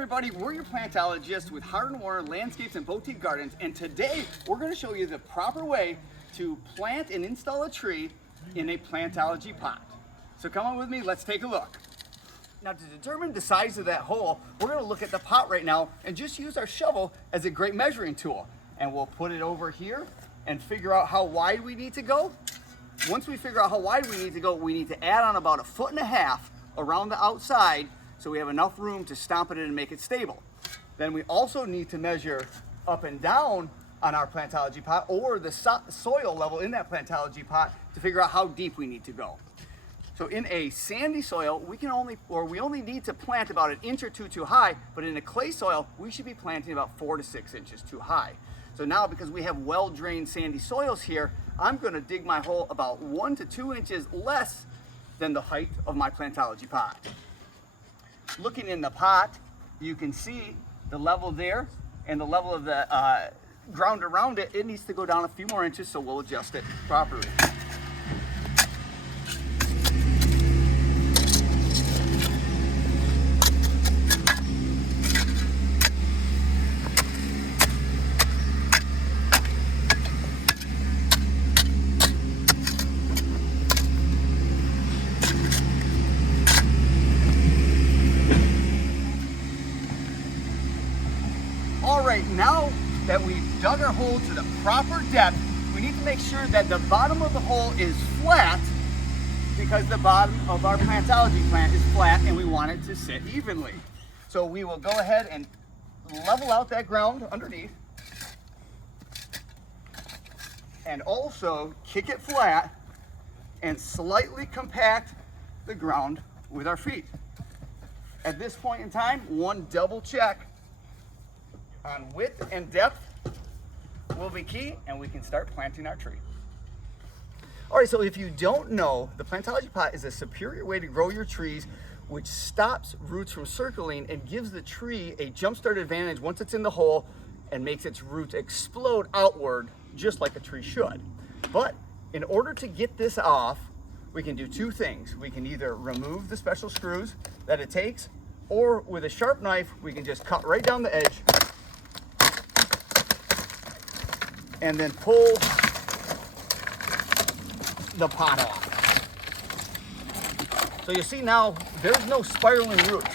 everybody, we're your plantologists with Hard & Warren Landscapes and Boutique Gardens, and today we're going to show you the proper way to plant and install a tree in a Plantology pot. So come on with me, let's take a look. Now to determine the size of that hole, we're going to look at the pot right now and just use our shovel as a great measuring tool. And we'll put it over here and figure out how wide we need to go. Once we figure out how wide we need to go, we need to add on about 1.5 feet around the outside so we have enough room to stomp it in and make it stable. Then we also need to measure up and down on our Plantology pot or the soil level in that Plantology pot to figure out how deep we need to go. So in a sandy soil, we only need to plant about 1 inch or 2 too high, but in a clay soil, we should be planting about 4 to 6 inches too high. So now, because we have well-drained sandy soils here, I'm gonna dig my hole about 1 to 2 inches less than the height of my Plantology pot. Looking in the pot, you can see the level there and the level of the ground around it. It needs to go down a few more inches, so we'll adjust it properly. All right, now that we've dug our hole to the proper depth, we need to make sure that the bottom of the hole is flat because the bottom of our Plantology plant is flat and we want it to sit evenly. So we will go ahead and level out that ground underneath and also kick it flat and slightly compact the ground with our feet. At this point in time, one double check on width and depth will be key, and we can start planting our tree. All right, so if you don't know, the Plantology pot is a superior way to grow your trees, which stops roots from circling and gives the tree a jump-start advantage once it's in the hole and makes its roots explode outward just like a tree should. But in order to get this off, we can do two things. We can either remove the special screws that it takes, or with a sharp knife, we can just cut right down the edge and then pull the pot off. So you see now, there's no spiraling roots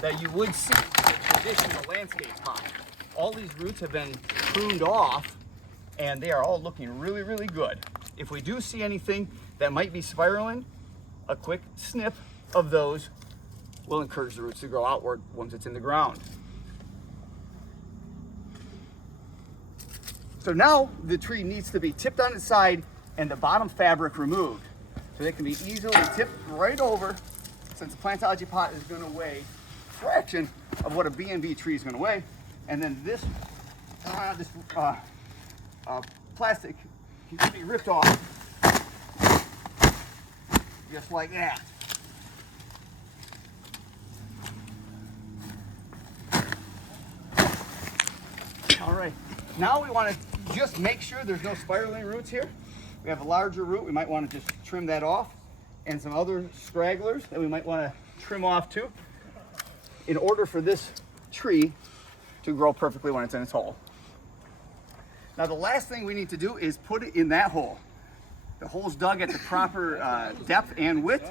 that you would see in a traditional landscape pot. All these roots have been pruned off and they are all looking really, really good. If we do see anything that might be spiraling, a quick snip of those will encourage the roots to grow outward once it's in the ground. So now the tree needs to be tipped on its side and the bottom fabric removed. So they can be easily tipped right over, since the Plantology pot is going to weigh a fraction of what a B&B tree is going to weigh. And then this plastic can be ripped off, just like that. All right, now we want to just make sure there's no spiraling roots here. We have a larger root, we might want to just trim that off, and some other stragglers that we might want to trim off too, in order for this tree to grow perfectly when it's in its hole. Now the last thing we need to do is put it in that hole. The hole's dug at the proper depth and width,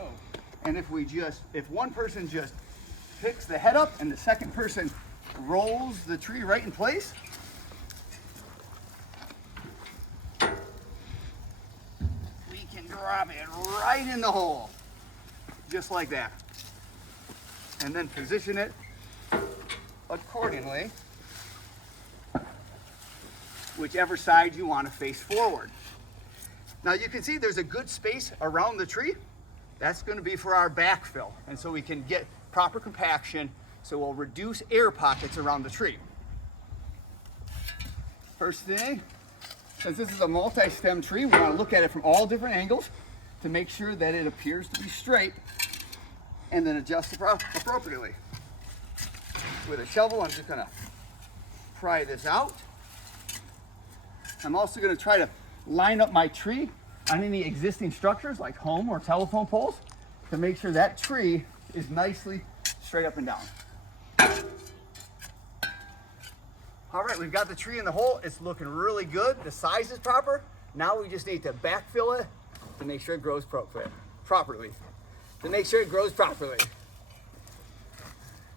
and if one person just picks the head up and the second person rolls the tree right in place, drop it right in the hole, just like that. And then position it accordingly, whichever side you want to face forward. Now you can see there's a good space around the tree. That's going to be for our backfill, and so we can get proper compaction, so we'll reduce air pockets around the tree. First thing, since this is a multi-stem tree, we want to look at it from all different angles to make sure that it appears to be straight, and then adjust appropriately. With a shovel, I'm just going to pry this out. I'm also going to try to line up my tree on any existing structures like home or telephone poles to make sure that tree is nicely straight up and down. All right, we've got the tree in the hole. It's looking really good. The size is proper. Now we just need to backfill it to make sure it grows properly.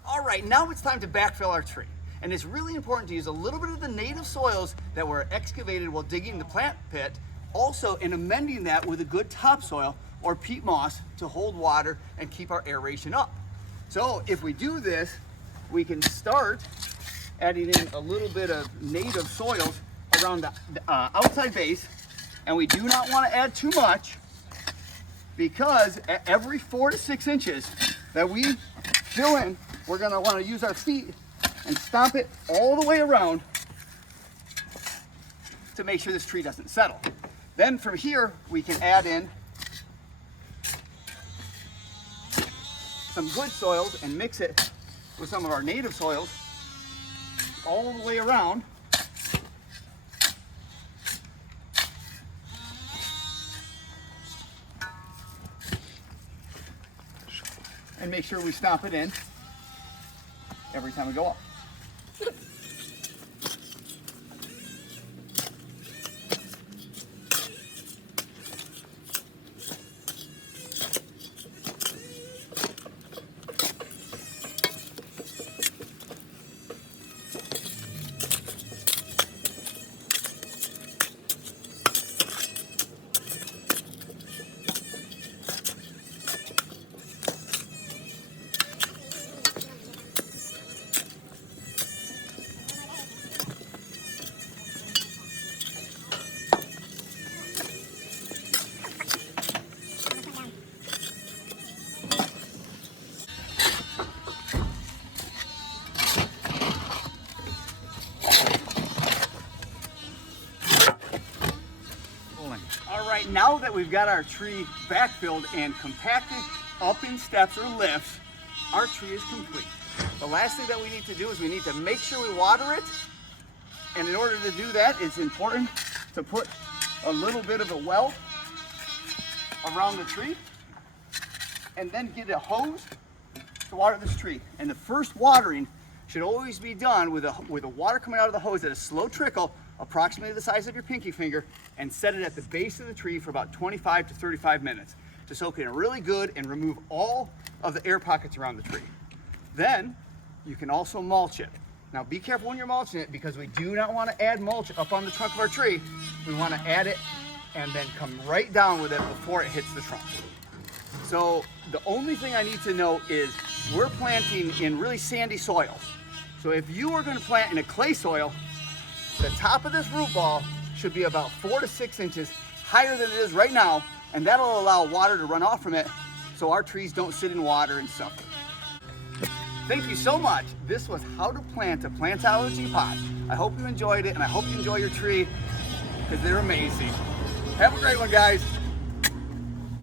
All right, now it's time to backfill our tree. And it's really important to use a little bit of the native soils that were excavated while digging the plant pit, also in amending that with a good topsoil or peat moss to hold water and keep our aeration up. So if we do this, we can start adding in a little bit of native soils around the outside base, and we do not want to add too much, because at every 4 to 6 inches that we fill in, we're going to want to use our feet and stomp it all the way around to make sure this tree doesn't settle. Then from here, we can add in some good soils and mix it with some of our native soils all the way around. And make sure we stomp it in every time we go up. All right, now that we've got our tree backfilled and compacted up in steps or lifts, our tree is complete. The last thing that we need to do is we need to make sure we water it. And in order to do that, it's important to put a little bit of a well around the tree and then get a hose to water this tree. And the first watering should always be done with the water coming out of the hose at a slow trickle, approximately the size of your pinky finger, and set it at the base of the tree for about 25 to 35 minutes to soak in really good and remove all of the air pockets around the tree. Then you can also mulch it. Now be careful when you're mulching it, because we do not want to add mulch up on the trunk of our tree. We want to add it and then come right down with it before it hits the trunk. So the only thing I need to know is we're planting in really sandy soils. So if you are going to plant in a clay soil, the top of this root ball should be about 4 to 6 inches higher than it is right now, and that'll allow water to run off from it so our trees don't sit in water and suffer. Thank you so much. This was how to plant a Plantology pot. I hope you enjoyed it, and I hope you enjoy your tree, because they're amazing. Have a great one, guys.